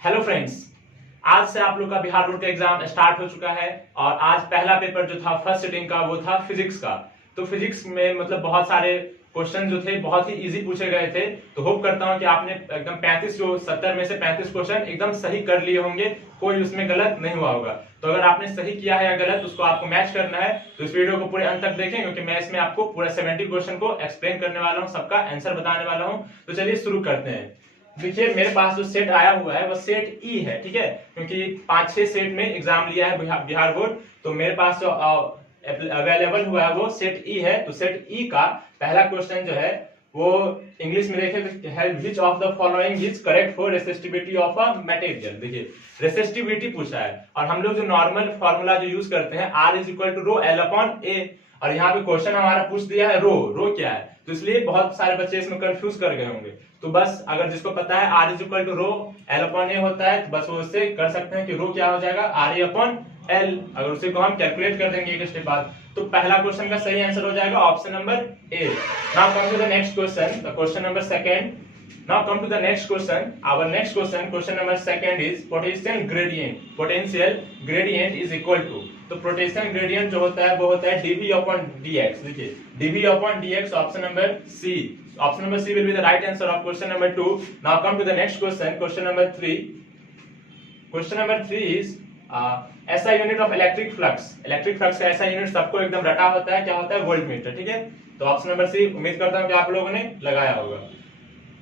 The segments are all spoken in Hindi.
हेलो फ्रेंड्स, आज से आप लोग का बिहार बोर्ड का एग्जाम स्टार्ट हो चुका है और आज पहला पेपर जो था फर्स्ट सिटिंग का वो था फिजिक्स का। तो फिजिक्स में मतलब बहुत सारे क्वेश्चन जो थे बहुत ही इजी पूछे गए थे। तो होप करता हूं कि आपने एकदम 35 जो 70 में से 35 क्वेश्चन एकदम सही कर लिए होंगे, कोई उसमें गलत नहीं हुआ होगा। तो अगर आपने सही किया है या गलत उसको आपको मैच करना है तो इस वीडियो को पूरे अंत तक देखें, क्योंकि मैं इसमें आपको पूरा 70 क्वेश्चन को एक्सप्लेन करने वाला हूँ, सबका आंसर बताने वाला हूँ। तो चलिए शुरू करते हैं। देखिए मेरे पास जो सेट आया हुआ है वो सेट ई है, ठीक है, क्योंकि 5-6 सेट में एग्जाम लिया है बिहार बोर्ड। तो मेरे पास जो अवेलेबल हुआ है वो सेट ई है। तो सेट ई का पहला क्वेश्चन जो है वो इंग्लिश में देखें तो है विच of the following is correct for resistivity of a material. देखिए रेसिस्टिविटी पूछा है और हम लोग जो नॉर्मल फॉर्मूला जो यूज करते हैं R is equal to rho L upon A, और यहाँ पे क्वेश्चन हमारा पूछ दिया है रो क्या है। तो इसलिए बहुत सारे बच्चे इसमें कंफ्यूज कर गए होंगे। तो बस अगर जिसको पता है R is equal to rho L upon A होता है तो बस वो उससे कर सकते हैं कि रो क्या हो जाएगा आर ए अपॉन एल। अगर उसे को हम कैलकुलेट कर देंगे एक स्टेप बाद तो पहला क्वेश्चन का सही आंसर हो जाएगा option number A. Now come to the next question, the question number second. Now come to the next question. Our next question, question number second is potential gradient. Potential gradient is equal to, तो potential gradient जो होता है वो होता है dv upon dx। देखिए dv upon dx option number C. Option number C will be the right answer of question number 2. Now come to the next question, question number 3. Question number 3 is ऐसा unit of electric flux. Electric flux का ऐसा यूनिट सबको एकदम रटा होता है, क्या होता है? वोल्टमीटर, ठीक है। तो ऑप्शन नंबर सी उम्मीद करता हूं कि आप लोगों ने लगाया होगा।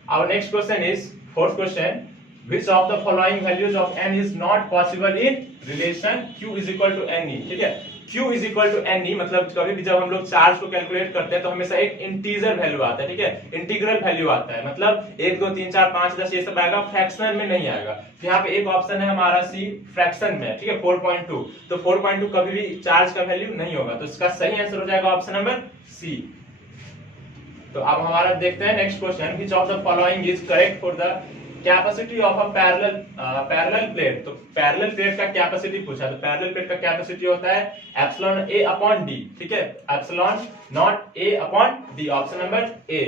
Our next question is fourth question. Which of the following values of n is not possible in relation q is equal to ne? ठीक है, q is equal to ne मतलब कभी भी जब हम लोग चार्ज को कैलकुलेट करते हैं तो हमेशा एक इंटीजर वैल्यू आता है, ठीक है, इंटीग्रल वैल्यू आता है। मतलब 1 2 3 4 5 10 ये सब आएगा, फ्रैक्शन में नहीं आएगा। तो यहाँ पे एक ऑप्शन है हमारा सी फ्रैक्शन में, ठीक है, 4.2। तो 4.2 कभी भी चार्ज का वैल्यू नहीं होगा, तो इसका सही आंसर हो जाएगा ऑप्शन नंबर सी। तो अब हमारा देखते हैं next question, which of the following is correct for the capacity of a parallel plate. तो पैरेलल प्लेट का कैपेसिटी पूछा, तो पैरेलल प्लेट का कैपेसिटी होता है एप्सिलॉन ए अपॉन डी, ठीक है, epsilon not A upon D, option number A.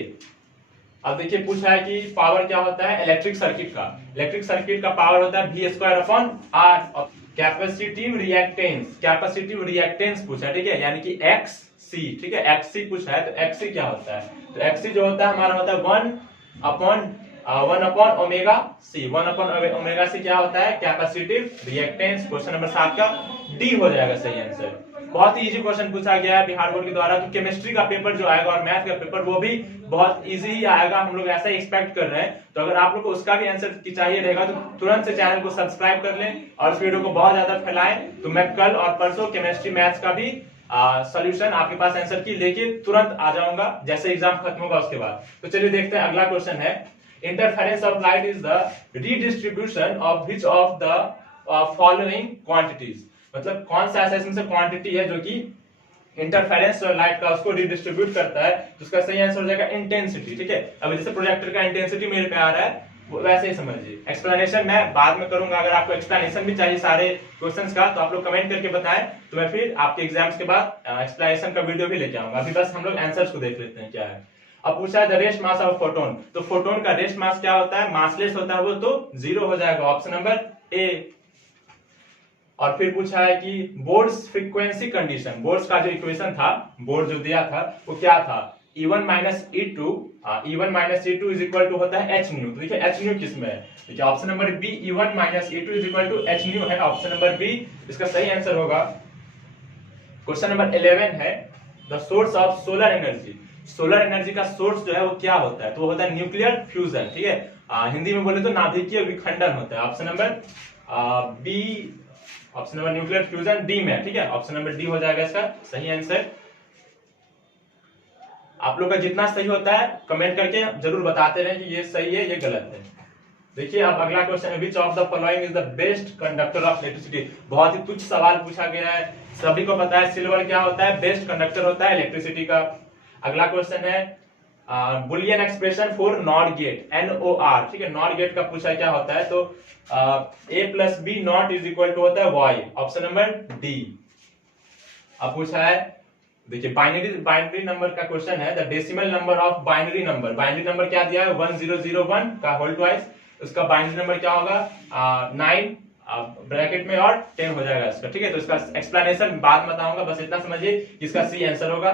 अब देखिए पूछा है कि पावर क्या होता है इलेक्ट्रिक सर्किट का। इलेक्ट्रिक सर्किट का पावर होता है v square upon R. Capacitive reactance पूछा है, ठीक है, यानी कि XC, ठीक है, XC पूछा है। तो XC क्या होता है? तो XC जो होता है हमारा होता है 1 upon omega C. 1 upon omega C क्या होता है? Capacitive reactance. क्वेश्चन नंबर 7 का डी हो जाएगा सही आंसर। बहुत ही इजी क्वेश्चन पूछा गया है बिहार बोर्ड के द्वारा। तो केमिस्ट्री का पेपर जो आएगा और मैथ का पेपर वो भी बहुत इजी ही आएगा, हम लोग ऐसा ही एक्सपेक्ट कर रहे हैं। तो अगर आप लोग को उसका भी आंसर की चाहिए रहेगा तो तुरंत से चैनल को सब्सक्राइब कर लें और इस वीडियो को बहुत ज्यादा फैलाएं। तो मैं कल और परसों केमिस्ट्री मैथ्स का भी सॉल्यूशन आपके पास आंसर की लेके तुरंत आ जाऊंगा जैसे एग्जाम खत्म होगा उसके बाद। तो चलिए देखते हैं अगला क्वेश्चन है, interference of light is the redistribution of which of the following quantities. मतलब कौन सा ऐसा इसमें से क्वांटिटी है जो कि इंटरफेरेंस और लाइट का उसको रिडिस्ट्रीब्यूट करता है। तो उसका सही आंसर हो जाएगा इंटेंसिटी, ठीक है। अब जैसे प्रोजेक्टर का इंटेंसिटी मेरे पे आ रहा है वैसे ही समझिए। एक्सप्लेनेशन मैं बाद में करूंगा, अगर आपको एक्सप्लेनेशन भी चाहिए सारे क्वेश्चंस का तो आप लोग कमेंट करके बताएं, तो मैं फिर आपके एग्जाम्स के बाद एक्सप्लेनेशन का वीडियो भी लेके आऊंगा। अभी बस हम लोग आंसर्स को देख लेते हैं क्या है। अब पूछा है the rest mass of photon. तो फोटोन का रेस्ट मास क्या होता है? मासलेस होता है वो, तो 0 हो जाएगा, ऑप्शन नंबर ए। और फिर पूछा है कि बोर्ड्स फ्रीक्वेंसी कंडीशन। बोर्ड्स का जो इक्वेशन था, बोर्ड जो दिया था वो क्या था? E1 minus E2 is equal to होता है h न्यू। तो देखिए h न्यू किसमें है? देखिए option number B, E1 minus E2 is equal to h nu है, ऑप्शन नंबर बी इसका सही आंसर होगा। क्वेश्चन नंबर 11 है the source of solar energy. Solar energy का सोर्स जो है वो क्या होता है? तो वो होता है न्यूक्लियर फ्यूजन, ठीक है, हिंदी में बोले तो नाभिकीय विखंडन होता है। Option number B, option number nuclear fusion D में, ठीक है, ऑप्शन नंबर डी हो जाएगा इसका सही आंसर। आप लोग का जितना सही होता है कमेंट करके जरूर बताते रहे कि ये सही है ये गलत है। देखिए अब अगला क्वेश्चन है which of the following is the best conductor of electricity. बहुत ही तुच्छ सवाल पूछा गया है, सभी को पता है सिल्वर क्या होता है? बेस्ट कंडक्टर होता है इलेक्ट्रिसिटी का। अगला क्वेश्चन है Boolean expression for not gate, NOR, ठीक है, नॉट गेट का पूछा क्या होता है? तो A plus B not is equal to होता है Y, ऑप्शन नंबर डी। अब पूछा है देखिए बाइनरी नंबर का क्वेश्चन है the decimal number of binary number. Binary number क्या दिया है? 1001 का होल ट्वाइस। उसका बाइनरी नंबर क्या होगा 9 ब्रैकेट में और 10 हो जाएगा इसका, ठीक है। तो इसका एक्सप्लेनेशन बाद में बताऊंगा, बस इतना समझिए कि इसका सी आंसर होगा।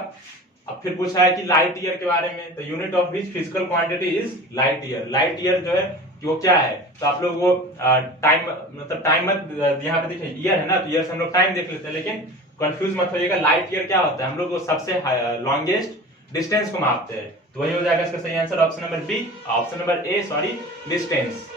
अब फिर पूछा है कि लाइट ईयर के बारे में, तो unit of which physical quantity is light year. Light year जो है कि वो क्या है, तो आप लोग वो टाइम मतलब टाइम मत यहाँ पे देखिए ईयर है ना, तो ईयर से हम लोग टाइम देख लेते हैं, लेकिन कंफ्यूज मत होइएगा। लाइट ईयर क्या होता है, हम लोग वो सबसे लॉन्गेस्ट डिस्टेंस को मापते हैं, तो वही हो जाएगा इसका सही answer option number B, option number A sorry distance.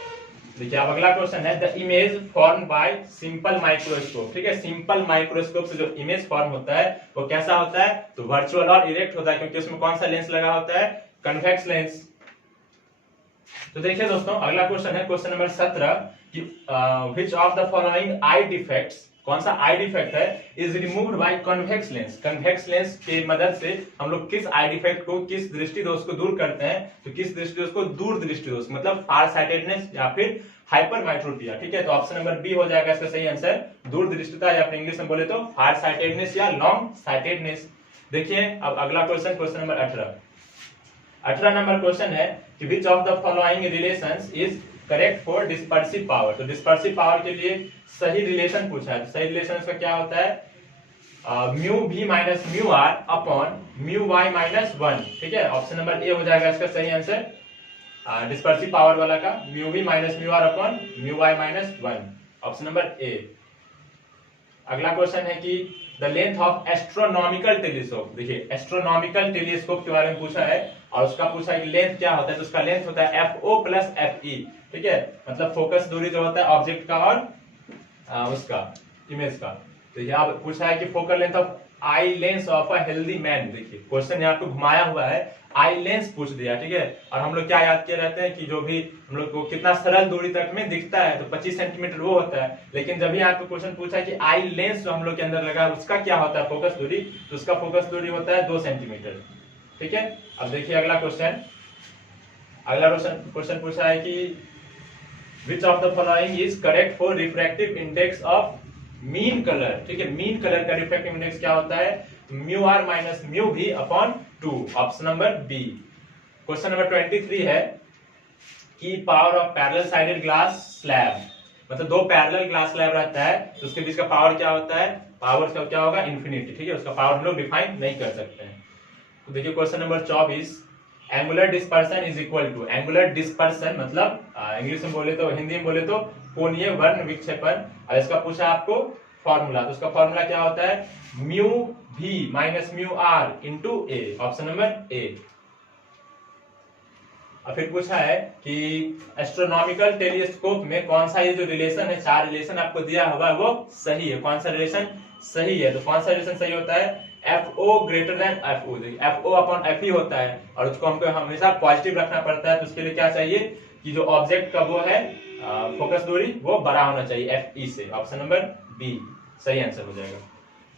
देखिए अब अगला क्वेश्चन है, the image form by simple microscope, ठीक है। सिंपल माइक्रोस्कोप से जो इमेज फॉर्म होता है वो कैसा होता है, तो वर्चुअल और इरेक्ट होता है, क्योंकि उसमें कौन सा लेंस लगा होता है, कन्वेक्स लेंस। तो देखिए दोस्तों अगला क्वेश्चन है क्वेश्चन नंबर 17 कि which of the following I defects, कौन सा आई डिफेक्ट है, is removed by convex lens. Convex lens की मदद से हम लोग किस आई डिफेक्ट को, किस दृष्टि दोष को दूर करते हैं, तो किस दृष्टि दोष को, दूर दृष्टि दोष, मतलब फार साइटेडनेस या फिर हाइपरमेट्रोपिया, ठीक है। तो ऑप्शन नंबर बी हो जाएगा इसका सही आंसर, दूर दृष्टिता या फिर इंग्लिश में बोले तो फार साइटेडनेस या लॉन्ग साइटेडनेस। देखिए अब अगला question, question number 18 number question है कि which of the following relations is correct for dispersive power. तो डिस्पर्सिव पावर के लिए सही रिलेशन पूछा है, तो सही रिलेशन इसका क्या होता है, mu B minus mu R upon mu Y minus 1, ठीक है। ऑप्शन नंबर ए हो जाएगा इसका सही आंसर, डिस्पर्सिव पावर वाला का mu B minus mu R upon mu Y minus 1, option number A. अगला क्वेश्चन है कि the length of astronomical telescope. देखिए एस्ट्रोनॉमिकल टेलीस्कोप के बारे में पूछा है और उसका पूछा है कि लेंथ क्या होता है, तो उसका लेंथ होता है FO प्लस FE, ठीक है। मतलब फोकस दूरी जो होता है ऑब्जेक्ट का और उसका इमेज का। तो यहाँ पूछा है कि focal length of eye lens of a healthy man. देखिए क्वेश्चन यहाँ पे घुमाया हुआ है, आई लेंस पूछ दिया, ठीक है। और हम लोग क्या याद किए रहते हैं कि जो भी हम लोग को कितना सरल दूरी तक में दिखता है, तो 25 सेंटीमीटर वो होता है, लेकिन जब भी आपको क्वेश्चन पूछा है कि आई लेंस जो हम लोग के अंदर लगा है उसका क्या होता है फोकस दूरी, तो उसका फोकस दूरी होता है 2 सेंटीमीटर, ठीक है। अब देखिए अगला क्वेश्चन, अगला क्वेश्चन पूछा है कि which of the following is correct for refractive index of mean color, ठीक है। मीन कलर का रिफ्रैक्टिव इंडेक्स क्या होता है, mu R minus mu B upon 2, option number B. Question number 23 है कि power of parallel sided glass slab, मतलब दो पैरेलल ग्लास स्लैब रहता है तो उसके बीच का पावर क्या होता है, पावर का क्या होगा इन्फिनिटी, ठीक है। उसका पावर हम लोग डिफाइन नहीं कर सकते हैं। तो देखिए question number 24, angular dispersion is equal to, angular dispersion मतलब इंग्लिश में बोले तो, हिंदी में बोले तो कोणीय वर्ण विक्षेपण, और इसका पूछा आपको फॉर्मूला, तो उसका फॉर्मूला क्या होता है, mu B minus mu R into A, option number A. और फिर पूछा है कि एस्ट्रोनॉमिकल टेलीस्कोप में कौन सा ये जो रिलेशन है, 4 रिलेशन आपको दिया हुआ वो सही है, कौन सा रिलेशन सही है, तो कौन सा रिलेशन सही होता है, FO greater than FO, FO upon FE होता है और उसको हमको हमेशा पॉजिटिव रखना पड़ता है, तो उसके लिए क्या चाहिए कि जो ऑब्जेक्ट का वो है फोकस दूरी वो बड़ा होना चाहिए FE से, ऑप्शन नंबर बी सही आंसर हो जाएगा।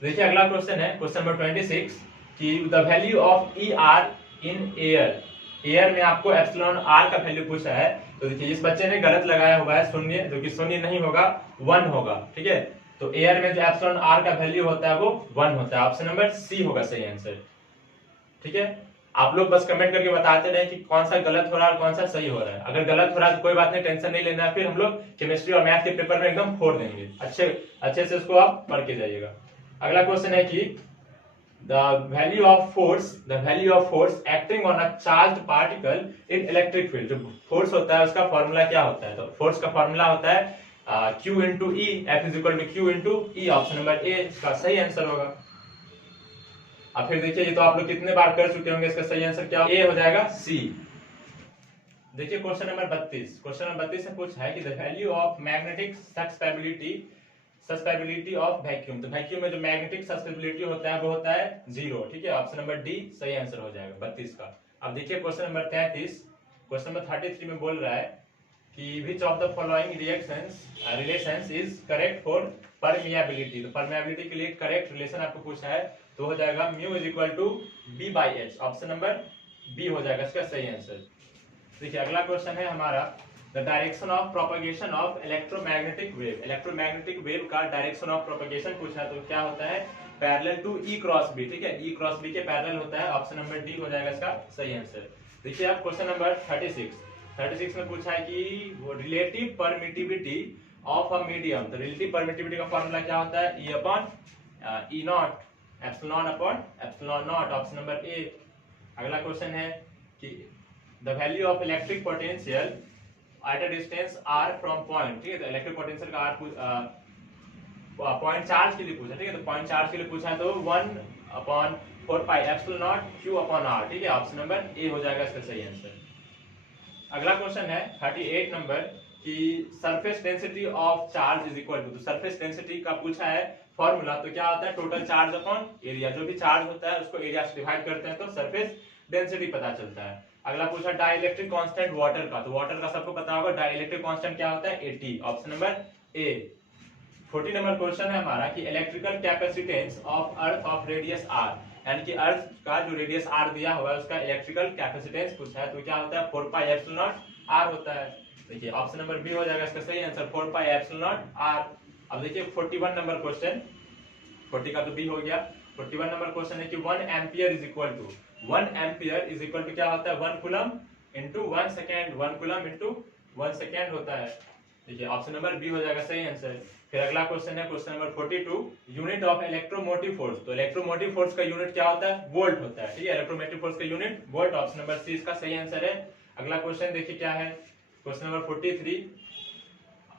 देखिए अगला क्वेश्चन है क्वेश्चन नंबर 26 कि the value of ER in air, air में आपको एप्सिलॉन आर का वैल्यू पूछा है, तो देखिए इस बच्चे ने गलत लगाया हुआ है शून्य, जो कि शून्य नहीं होगा 1 होगा, ठीक है। तो एयर में जो एप्सिलॉन आर का वैल्यू होता है वो 1 होता है, ऑप्शन नंबर सी होगा सही आंसर, ठीक है। आप लोग बस कमेंट करके बताते रहे कि कौन सा गलत हो रहा है और कौन सा सही हो रहा है। अगर गलत हो रहा है तो कोई बात नहीं, टेंशन नहीं लेना है, फिर हम लोग केमिस्ट्री और मैथ के पेपर में एकदम फोड़ देंगे, अच्छे से उसको आप पढ़ के जाइएगा। अगला क्वेश्चन है कि the value of force acting on a charged particle in electric field, जो फोर्स होता है उसका फॉर्मूला क्या होता है, तो फोर्स का फॉर्मूला होता है Q into E, F is equal to Q into E, option number ए इसका सही आंसर होगा। अब फिर देखिए ये तो आप लोग कितने बार कर चुके होंगे, इसका सही आंसर क्या ए हो जाएगा सी। देखिए क्वेश्चन नंबर 32, क्वेश्चन नंबर 32 से पूछा है कि the value of magnetic susceptibility of vacuum, तो वैक्यूम में जो मैग्नेटिक सस्पेबिलिटी होता है वो होता है 0, ठीक है। ऑप्शन नंबर डी सही आंसर हो जाएगा 32 का। अब देखिए क्वेश्चन नंबर 33, क्वेश्चन नंबर 33 में बोल रहा है कि which of the following relations is correct for permeability, तो परमियाबिलिटी के लिए करेक्ट रिलेशन आपको पूछा है, तो हो जाएगा mu is equal to B by H, option number B हो जाएगा इसका सही आंसर। देखिए अगला क्वेश्चन है हमारा the direction of propagation of electromagnetic wave, electromagnetic wave का डायरेक्शन ऑफ प्रोपगेशन पूछा, तो क्या होता है parallel to E cross B, ठीक है, ई क्रॉस बी के पैरेलल होता है, ऑप्शन नंबर डी हो जाएगा इसका सही आंसर। देखिए आप क्वेश्चन नंबर 36, 36 में पूछा है कि वो relative permittivity of a medium. तो रिलेटिव परमिटिविटी का फॉर्मूला क्या होता है? E upon E not, epsilon upon epsilon not, option number A. अगला क्वेश्चन है कि the value of electric potential at a distance R from point. ठीक है, तो इलेक्ट्रिक पोटेंशियल का आर पॉइंट चार्ज के लिए पूछा। ठीक है, तो पॉइंट चार्ज के लिए पूछा है तो 1 upon 4 pi epsilon not Q upon R. ठीक है, ऑप्शन नंबर ए हो जाएगा इसका सही आंसर। अगला क्वेश्चन है 38 नंबर कि surface density of charge is equal to. तो सरफेस डेंसिटी का पूछा है फॉर्मूला, तो क्या होता है? Total charge upon area. जो भी चार्ज होता है उसको एरिया से डिवाइड करते हैं तो सरफेस डेंसिटी पता चलता है। अगला पूछा डाइलेक्ट्रिक कांस्टेंट वाटर का। तो वाटर का सबको पता होगा, डाइलेक्ट्रिक कांस्टेंट क्या होता है? 80, option number A. 40 number question है हमारा कि electrical capacitance of earth of radius R, यानी कि अर्थ का जो रेडियस आर दिया हुआ है उसका इलेक्ट्रिकल कैपेसिटेंस पूछा है, तो क्या होता है? 4 पाई एप्सिलॉन नॉट आर होता है। देखिए ऑप्शन नंबर बी हो जाएगा इसका सही answer, 4 pi epsilon not R. अब देखिए 41 नंबर क्वेश्चन, 40 का तो बी हो गया। 41 नंबर क्वेश्चन है कि 1 ampere is equal to, 1 ampere is equal to क्या होता है? 1 coulomb into 1 second, 1 coulomb into 1 second होता है। देखिए ऑप्शन नंबर बी हो जाएगा सही आंसर। फिर अगला क्वेश्चन है question number 42, unit of electromotive force. तो इलेक्ट्रोमोटिव फोर्स का यूनिट क्या होता है? वोल्ट होता है। ठीक है, इलेक्ट्रोमोटिव फोर्स का unit volt, option number C इसका सही आंसर है। अगला क्वेश्चन देखिए क्या है, क्वेश्चन नंबर 43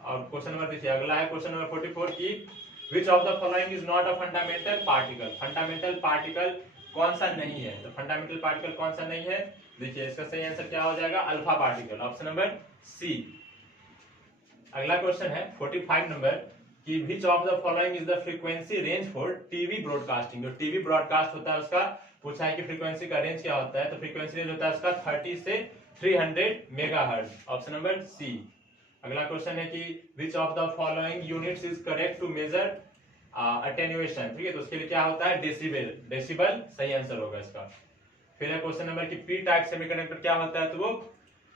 और क्वेश्चन नंबर देखिए अगला है क्वेश्चन नंबर 44 की विच of the following is not a fundamental particle. Fundamental particle कौन सा नहीं है? तो फंडामेंटल पार्टिकल कौन सा नहीं है? देखिए इसका सही आंसर क्या हो जाएगा? Alpha particle, option number C. अगला क्वेश्चन है 45 नंबर कि which of the following is the frequency range for TV broadcasting. जो टीवी ब्रॉडकास्ट होता है उसका पूछा है कि फ्रीक्वेंसी का रेंज क्या होता है? तो फ्रीक्वेंसी रेंज होता है उसका 30 से 300 मेगाहर्ट्ज, ऑप्शन नंबर सी। अगला क्वेश्चन है कि which of the following units is correct to measure attenuation. ठीक है, तो उसके लिए क्या होता है? डेसिबल, डेसिबल सही आंसर होगा इसका। फिर है क्वेश्चन नंबर कि पी टाइप सेमीकंडक्टर क्या होता है? तो वो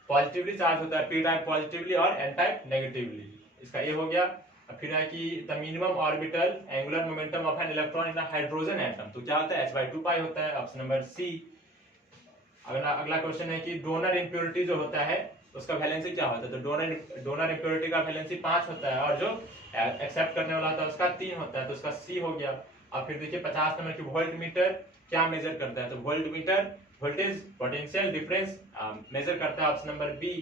पॉजिटिवली चार्ज होता है, पी टाइप पॉजिटिवली और एन टाइप नेगेटिवली, इसका ए हो गया। फिर है कि the minimum orbital angular momentum of an electron in hydrogen atom, तो क्या होता है? h/2 पाई होता है, ऑप्शन नंबर सी। अगला क्वेश्चन है कि डोनर इंप्योरिटी जो होता है उसका वैलेंसी क्या होता है? तो डोनर इंप्योरिटी का वैलेंसी 5 होता है और जो एक्सेप्ट करने वाला होता है उसका 3 होता है, तो उसका सी हो गया। अब फिर देखिए 50 नंबर की वोल्ट मीटर क्या मेजर करता है? तो voltmeter voltage potential difference measure करता है, ऑप्शन नंबर बी।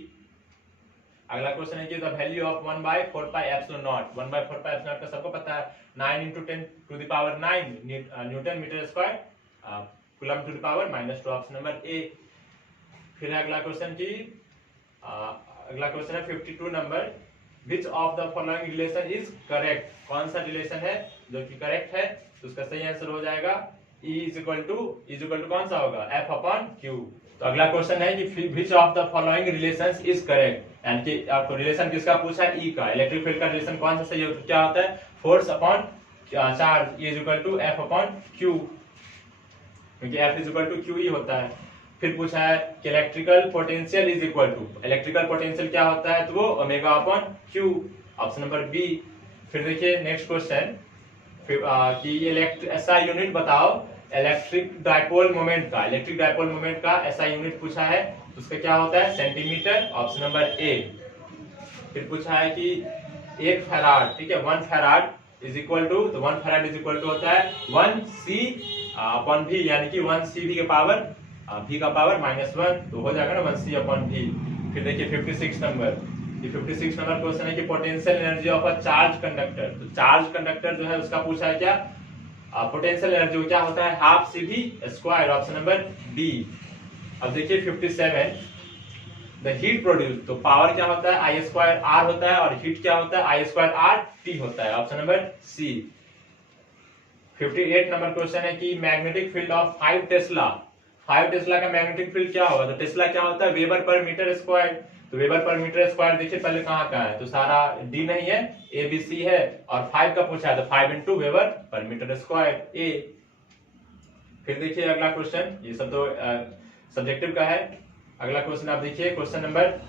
अगला क्वेश्चन है कि the value of 1/4 pi epsilon not. 1/4 pi epsilon not का सबको पता है 9 × 10⁻⁹ newton metre square coulomb to the power -2, option number A. फिर अगला क्वेश्चन की अगला क्वेश्चन है 52 number which of the following relation is correct. कौन सा रिलेशन है जो कि करेक्ट है? तो उसका सही आंसर हो जाएगा E इज इक्वल टू कौन सा होगा? F/Q। तो अगला क्वेश्चन है कि which of the following relations is correct, यानी कि आपको रिलेशन किसका पूछा है? E का। इलेक्ट्रिक फील्ड का रिलेशन कौन सा सही है? क्या होता है? Force upon charge, E is equal to F/Q, क्योंकि F is equal to QE होता है। फिर पूछा है कि electrical potential is equal to, electrical potential क्या होता है? तो वो ω/Q, ऑप्शन नंबर बी। फिर देखिए नेक्स्ट क्वेश्चन कि ऐसा यूनिट बताओ इलेक्ट्रिक डायपोल मोमेंट का। इलेक्ट्रिक डायपोल मोमेंट का ऐसा यूनिट पूछा है, तो उसका क्या होता है? Centimetre, option number A. फिर पूछा है कि 1 फैराड, ठीक है, 1 फैराड इज इक्वल टू, तो 1 फैराड इज इक्वल टू होता है 1c/v, यानी कि 1c/v के पावर v का पावर -1, तो हो जाएगा ना 1c/v। फिर देखिए 56 नंबर, ये 56 नंबर क्वेश्चन है कि potential energy of a charge conductor. तो चार्ज कंडक्टर जो है उसका पूछा है क्या? पोटेंशियल एनर्जी क्या होता है? 12cv², option number B. अब देखिए 57 द हीट प्रोड्यूस, तो पावर क्या होता है? I²R होता है और हीट क्या होता है? I²RT होता है, option number C. 58 number question है कि magnetic field of 5 tesla, 5 tesla का मैग्नेटिक फील्ड क्या होगा? तो टेस्ला क्या होता है? Weber per metre square. तो वेबर पर मीटर स्क्वायर देखिए पहले कहाँ का है? तो सारा डी नहीं है, ए बी सी है और 5 का पूछा है, तो 5 × वेबर पर मीटर स्क्वायर, ए। फिर देखिए अगला क्वेश्चन, ये सब तो सब्जेक्टिव का है। अगला क्वेश्चन आप देखिए क्वेश्चन नंबर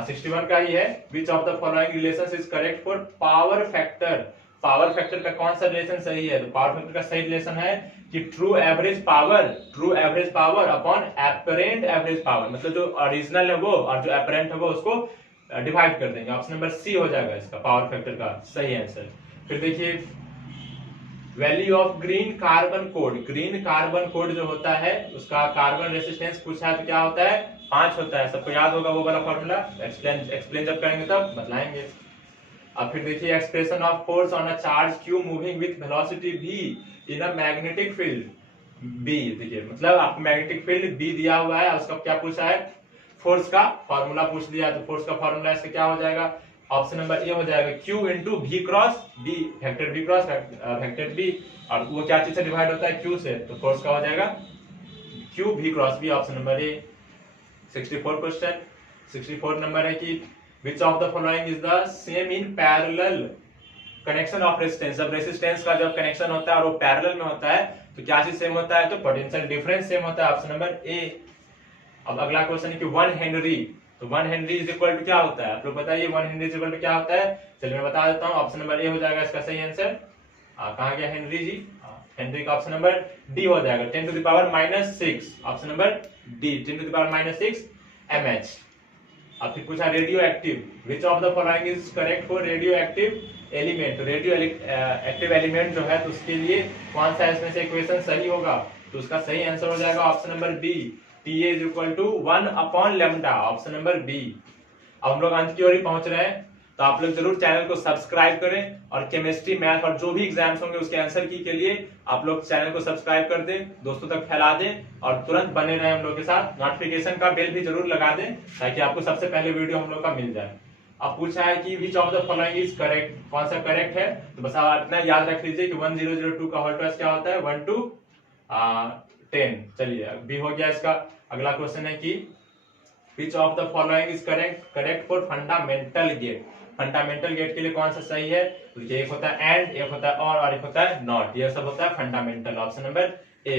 61 का ही है। विच of the following relations is correct for power factor power factor का कौन सा रिलेशन सही है? तो पावर फैक्टर का सही रिलेशन है कि true average power upon apparent average power, मतलब जो ओरिजिनल है वो और जो एपरेंट है वो उसको डिवाइड कर देंगे। ऑप्शन नंबर सी हो जाएगा इसका पावर फैक्टर का सही आंसर। फिर देखिए value of green carbon code जो होता है उसका कार्बन रेसिस्टेंस पूछा है तो क्या होता है? 5 होता है। सबको याद होगा वो वाला फॉर्मूला, एक्सप्लेन जब करेंगे तब बतलाएंगे। अब फिर देखिए expression of force on a charge Q moving with velocity v in a magnetic field B. देखिए मतलब आपको मैग्नेटिक फील्ड बी दिया हुआ है, उसका क्या पूछा है? फोर्स का फॉर्मूला पूछ लिया, तो फोर्स का फॉर्मूला इसका क्या हो जाएगा? ऑप्शन नंबर ए हो जाएगा Q into V cross B, vector B cross vector B, और वो क्या चीज से डिवाइड होता है? Q से, तो फोर्स का हो जाएगा Q V cross B, option number A. 64 question 64 number है कि which of the following is the same in parallel connection of resistance. जब रेजिस्टेंस का जब कनेक्शन होता है और वो पैरेलल में होता है तो क्या चीज सेम होता है? तो पोटेंशियल डिफरेंस सेम होता है, ऑप्शन नंबर ए। अब अगला क्वेश्चन है कि 1 हेनरी, तो 1 हेनरी इज इक्वल टू क्या होता है? आप लोग बताइए 1 हेनरी इज इक्वल टू क्या होता है? चलिए मैं बता देता हूँ, ऑप्शन नंबर ए हो जाएगा इसका सही आंसर। कहाँ गया हेनरी जी? हेनरी का ऑप्शन नंबर डी हो जाएगा 10 to the power -6, option number D 10 to the power -6 mH। अब फिर पूछा radioactive, which of the following is correct for radioactive element. तो रेडियो एक्टिव एलिमेंट जो है तो उसके लिए कौन सा इसमें से इक्वेशन सही होगा? तो उसका सही आंसर हो जाएगा option number B, TA is equal to 1 upon lambda, option number B. अब हम लोग अंत की ओर ही पहुंच रहे हैं, तो आप लोग जरूर चैनल को सब्सक्राइब करें और केमिस्ट्री मैथ और जो भी एग्जाम्स होंगे उसके आंसर की के लिए आप लोग चैनल को सब्सक्राइब कर दें, दोस्तों तक फैला दें और तुरंत बने रहें हम लोग के साथ। नोटिफिकेशन का बेल भी जरूर लगा दें ताकि आपको सबसे पहले वीडियो हम लोग का मिल जाए। अब पूछा है कि which of the following is correct, कौन सा करेक्ट है? तो बस आप इतना याद रख लीजिए कि 1002 का होल ट्वाइस क्या होता है? 1 to 10। चलिए बी हो गया इसका। अगला क्वेश्चन है कि which of the following is correct for fundamental gate. Fundamental gate के लिए कौन सा सही है? तो एक होता है एंड, एक होता है और एक होता है नॉट, ये सब होता है फंडामेंटल, ऑप्शन नंबर ए।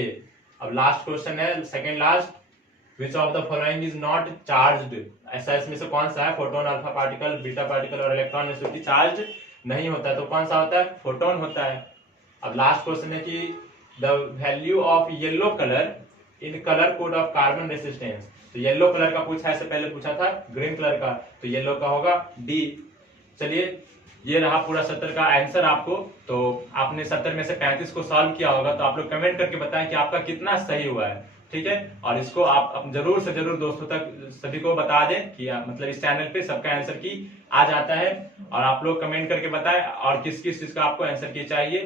अब लास्ट क्वेश्चन है, second last, which of the following is not charged. ऐसा इसमें से कौन सा है? Photon, alpha particle, beta particle और इलेक्ट्रॉन में चार्ज नहीं होता है, तो कौन सा होता है? फोटोन होता है। अब लास्ट क्वेश्चन है कि the value of yellow colour in colour code of carbon resistance. तो येलो कलर का पूछा है, इससे पहले पूछा था ग्रीन कलर का, तो येलो का होगा डी। चलिए ये रहा पूरा 70 का आंसर आपको। तो आपने 70 में से 35 को सॉल्व किया होगा, तो आप लोग कमेंट करके बताएं कि आपका कितना सही हुआ है, ठीक है? और इसको आप जरूर से जरूर दोस्तों तक सभी को बता दें कि मतलब इस चैनल पे सबका आंसर की आ जाता है, और आप लोग कमेंट करके बताएं और किस किस चीज का आपको आंसर की चाहिए।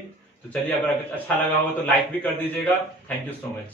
तो चलिए अगर अच्छा लगा हो तो लाइक भी कर दीजिएगा। Thank you so much.